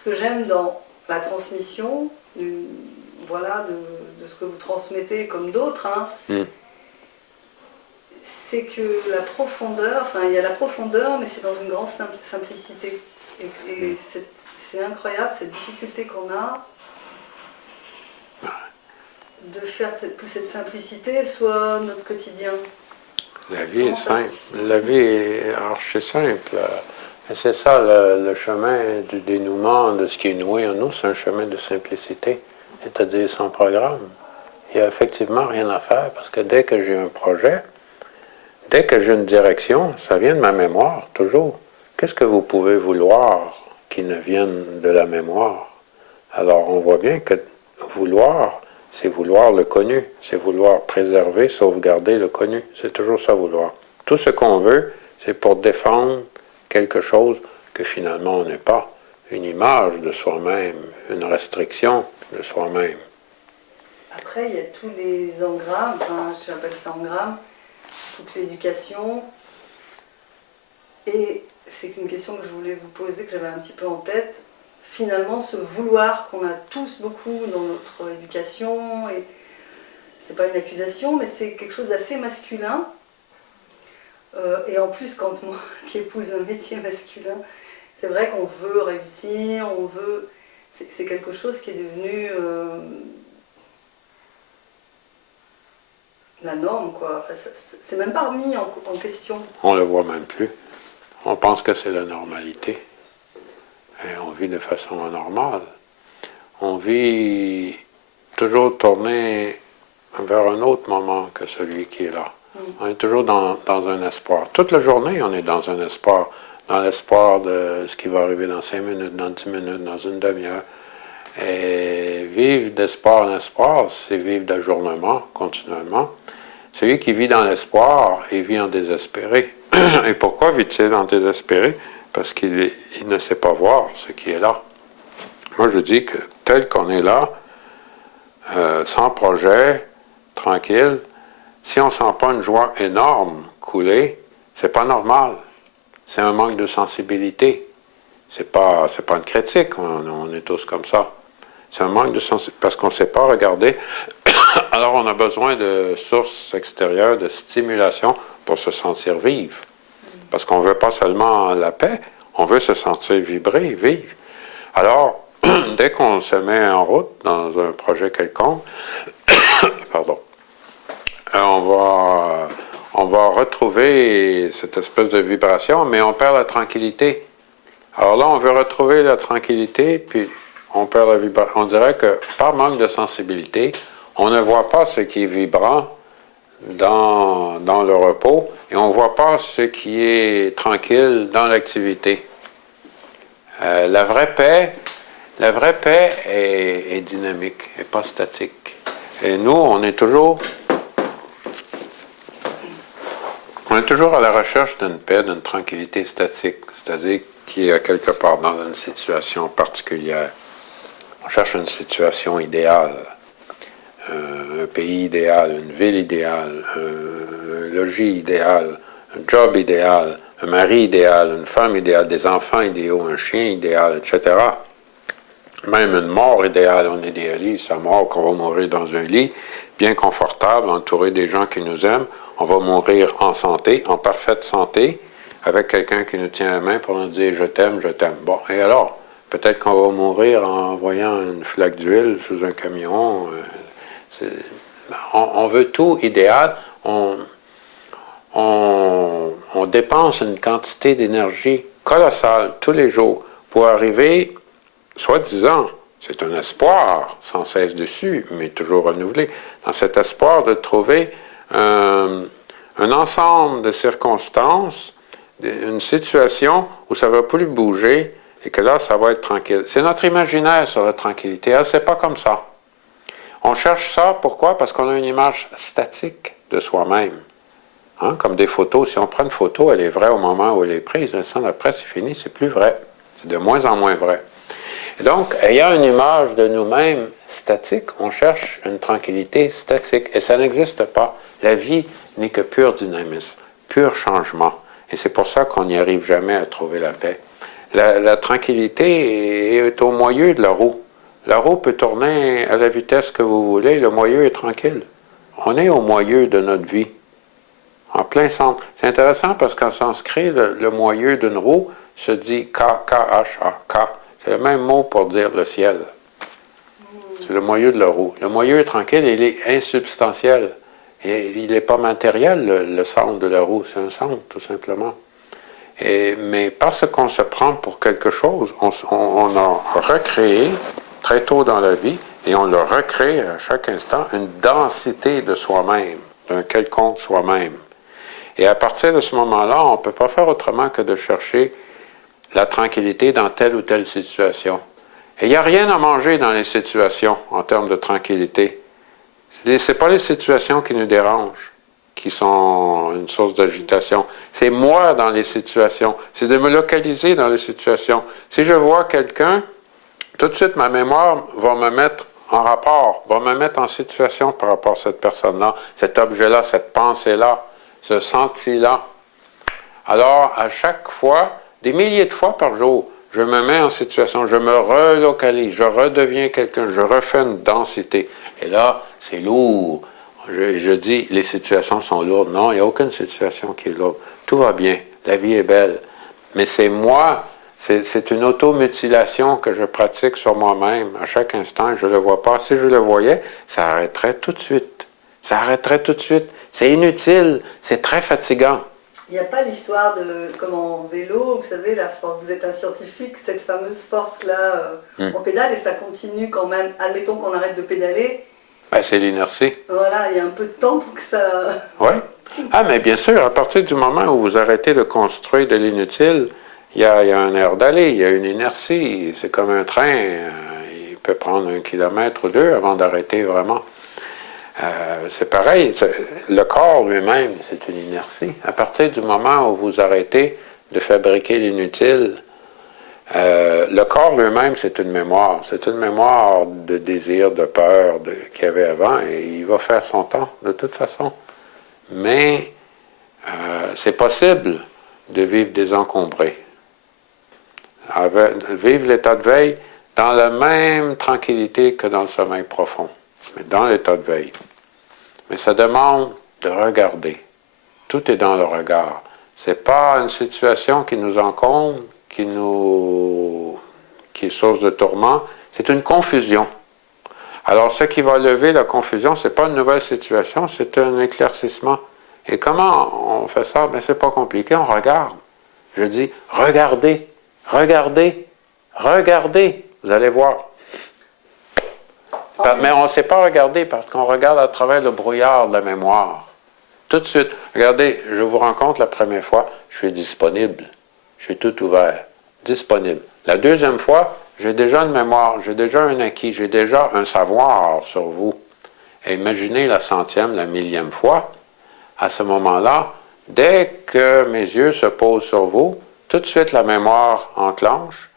ce que j'aime dans la transmission, voilà, de ce que vous transmettez comme d'autres, hein, c'est que la profondeur, enfin il y a la profondeur, mais c'est dans une grande simplicité. Et c'est incroyable cette difficulté qu'on a de faire que cette simplicité soit notre quotidien. La vie est simple. La vie est archi simple. Et c'est ça le chemin du dénouement de ce qui est noué en nous, c'est un chemin de simplicité, c'est-à-dire sans programme. Il n'y a effectivement rien à faire parce que dès que j'ai un projet, dès que j'ai une direction, ça vient de ma mémoire, toujours. Qu'est-ce que vous pouvez vouloir qui ne vienne de la mémoire? Alors on voit bien que vouloir, c'est vouloir le connu, c'est vouloir préserver, sauvegarder le connu. C'est toujours ça, vouloir. Tout ce qu'on veut, c'est pour défendre quelque chose que finalement on n'est pas. Une image de soi-même, une restriction de soi-même. Après, il y a tous les engrammes, enfin, j'appelle ça engrammes, toute l'éducation. Et c'est une question que je voulais vous poser, que j'avais un petit peu en tête. Finalement, ce vouloir qu'on a tous beaucoup dans notre éducation, et c'est pas une accusation, mais c'est quelque chose d'assez masculin. Et en plus, quand moi, qui épouse un métier masculin, c'est vrai qu'on veut réussir, on veut... C'est quelque chose qui est devenu la norme, quoi. Enfin, c'est même pas remis en question. On le voit même plus. On pense que c'est la normalité. Et on vit de façon anormale. On vit toujours tourné vers un autre moment que celui qui est là. On est toujours dans un espoir. Toute la journée, on est dans un espoir. Dans l'espoir de ce qui va arriver dans 5 minutes, dans 10 minutes, dans une demi-heure. Et vivre d'espoir en espoir, c'est vivre d'ajournement continuellement. Celui qui vit dans l'espoir, il vit en désespéré. Et pourquoi vit-il en désespéré? Parce qu'il ne sait pas voir ce qui est là. Moi, je dis que tel qu'on est là, sans projet, tranquille, si on ne sent pas une joie énorme couler, c'est pas normal. C'est un manque de sensibilité. C'est pas une critique, on est tous comme ça. C'est un manque de sensibilité, parce qu'on ne sait pas regarder. Alors on a besoin de sources extérieures, de stimulation pour se sentir vivre. Parce qu'on ne veut pas seulement la paix, on veut se sentir vibrer, vivre. Alors, dès qu'on se met en route dans un projet quelconque, pardon, on va retrouver cette espèce de vibration, mais on perd la tranquillité. Alors là, on veut retrouver la tranquillité, puis on perd la vibration. On dirait que par manque de sensibilité, on ne voit pas ce qui est vibrant dans le repos, et on ne voit pas ce qui est tranquille dans l'activité. La vraie paix est dynamique, et pas statique. Et nous, on est toujours à la recherche d'une paix, d'une tranquillité statique, c'est-à-dire qui est quelque part dans une situation particulière. On cherche une situation idéale, un pays idéal, une ville idéale, un logis idéal, un job idéal, un mari idéal, une femme idéale, des enfants idéaux, un chien idéal, etc. Même une mort idéale, on idéalise sa mort, qu'on va mourir dans un lit, bien confortable, entouré des gens qui nous aiment. On va mourir en santé, en parfaite santé, avec quelqu'un qui nous tient la main pour nous dire « je t'aime, je t'aime ». Bon, et alors? Peut-être qu'on va mourir en voyant une flaque d'huile sous un camion. On veut tout idéal. On dépense une quantité d'énergie colossale tous les jours pour arriver, soi-disant, c'est un espoir sans cesse dessus, mais toujours renouvelé, dans cet espoir de trouver un ensemble de circonstances, une situation où ça ne va plus bouger et que là, ça va être tranquille. C'est notre imaginaire sur la tranquillité. Ah, c'est pas comme ça. On cherche ça, pourquoi? Parce qu'on a une image statique de soi-même. Hein? Comme des photos. Si on prend une photo, elle est vraie au moment où elle est prise. L'instant d'après, c'est fini, c'est plus vrai. C'est de moins en moins vrai. Et donc, ayant une image de nous-mêmes statique, on cherche une tranquillité statique. Et ça n'existe pas. La vie n'est que pur dynamisme, pur changement. Et c'est pour ça qu'on n'y arrive jamais à trouver la paix. La tranquillité est au moyeu de la roue. La roue peut tourner à la vitesse que vous voulez, le moyeu est tranquille. On est au moyeu de notre vie, en plein centre. C'est intéressant parce qu'en sanskrit, le moyeu d'une roue se dit K-H-A-K. C'est le même mot pour dire le ciel. C'est le moyeu de la roue. Le moyeu est tranquille, il est insubstantiel. Et il n'est pas matériel, le centre de la roue. C'est un centre, tout simplement. Mais parce qu'on se prend pour quelque chose, on a recréé, très tôt dans la vie, et on le recrée à chaque instant, une densité de soi-même, d'un quelconque soi-même. Et à partir de ce moment-là, on ne peut pas faire autrement que de chercher la tranquillité dans telle ou telle situation. Et il n'y a rien à manger dans les situations en termes de tranquillité. Ce n'est pas les situations qui nous dérangent, qui sont une source d'agitation. C'est moi dans les situations. C'est de me localiser dans les situations. Si je vois quelqu'un, tout de suite, ma mémoire va me mettre en rapport, va me mettre en situation par rapport à cette personne-là, cet objet-là, cette pensée-là, ce senti-là. Alors, à chaque fois, des milliers de fois par jour, je me mets en situation, je me relocalise, je redeviens quelqu'un, je refais une densité. Et là, c'est lourd. Je dis, les situations sont lourdes. Non, il n'y a aucune situation qui est lourde. Tout va bien, la vie est belle. Mais c'est moi, c'est une automutilation que je pratique sur moi-même à chaque instant. Je ne le vois pas. Si je le voyais, ça arrêterait tout de suite. Ça arrêterait tout de suite. C'est inutile, c'est très fatigant. Il n'y a pas l'histoire de, comme en vélo, vous savez, vous êtes un scientifique, cette fameuse force-là, on pédale et ça continue quand même. Admettons qu'on arrête de pédaler. Ben, c'est l'inertie. Voilà, il y a un peu de temps pour que ça... Oui. Ah, mais bien sûr, à partir du moment où vous arrêtez de construire de l'inutile, il y a un air d'aller, il y a une inertie. C'est comme un train, il peut prendre 1 kilomètre ou 2 avant d'arrêter vraiment. C'est pareil, le corps lui-même, c'est une inertie. À partir du moment où vous arrêtez de fabriquer l'inutile, le corps lui-même, c'est une mémoire. C'est une mémoire de désir, de peur qu'il y avait avant, et il va faire son temps, de toute façon. Mais c'est possible de vivre désencombré. Vivre l'état de veille dans la même tranquillité que dans le sommeil profond, mais dans l'état de veille. Mais ça demande de regarder. Tout est dans le regard. Ce n'est pas une situation qui nous encombre, qui est source de tourment, c'est une confusion. Alors, ce qui va lever la confusion, ce n'est pas une nouvelle situation, c'est un éclaircissement. Et comment on fait ça? Bien, c'est pas compliqué, on regarde. Je dis, regardez, regardez, regardez, vous allez voir. Mais on ne sait pas regarder parce qu'on regarde à travers le brouillard de la mémoire. Tout de suite, regardez, je vous rencontre la première fois, je suis disponible, je suis tout ouvert, disponible. La deuxième fois, j'ai déjà une mémoire, j'ai déjà un acquis, j'ai déjà un savoir sur vous. Et imaginez la 100e, la 1000e fois, à ce moment-là, dès que mes yeux se posent sur vous, tout de suite la mémoire enclenche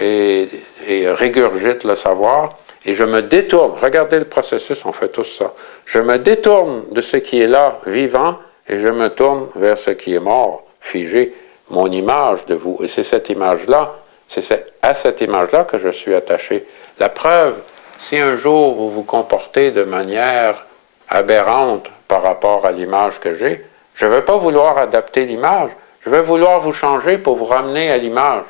et régurgite le savoir. Et je me détourne, regardez le processus, on fait tous ça. Je me détourne de ce qui est là, vivant, et je me tourne vers ce qui est mort, figé, mon image de vous. Et c'est cette image-là, c'est à cette image-là que je suis attaché. La preuve, si un jour vous vous comportez de manière aberrante par rapport à l'image que j'ai, je ne vais pas vouloir adapter l'image, je vais vouloir vous changer pour vous ramener à l'image.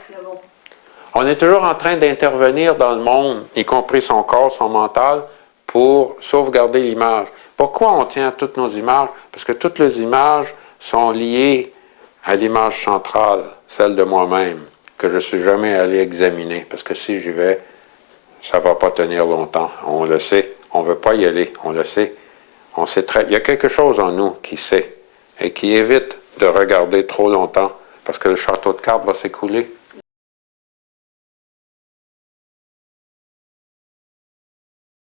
On est toujours en train d'intervenir dans le monde, y compris son corps, son mental, pour sauvegarder l'image. Pourquoi on tient toutes nos images? Parce que toutes les images sont liées à l'image centrale, celle de moi-même, que je ne suis jamais allé examiner. Parce que si j'y vais, ça ne va pas tenir longtemps. On le sait. On ne veut pas y aller. On le sait. On sait très... Il y a quelque chose en nous qui sait et qui évite de regarder trop longtemps parce que le château de cartes va s'écouler.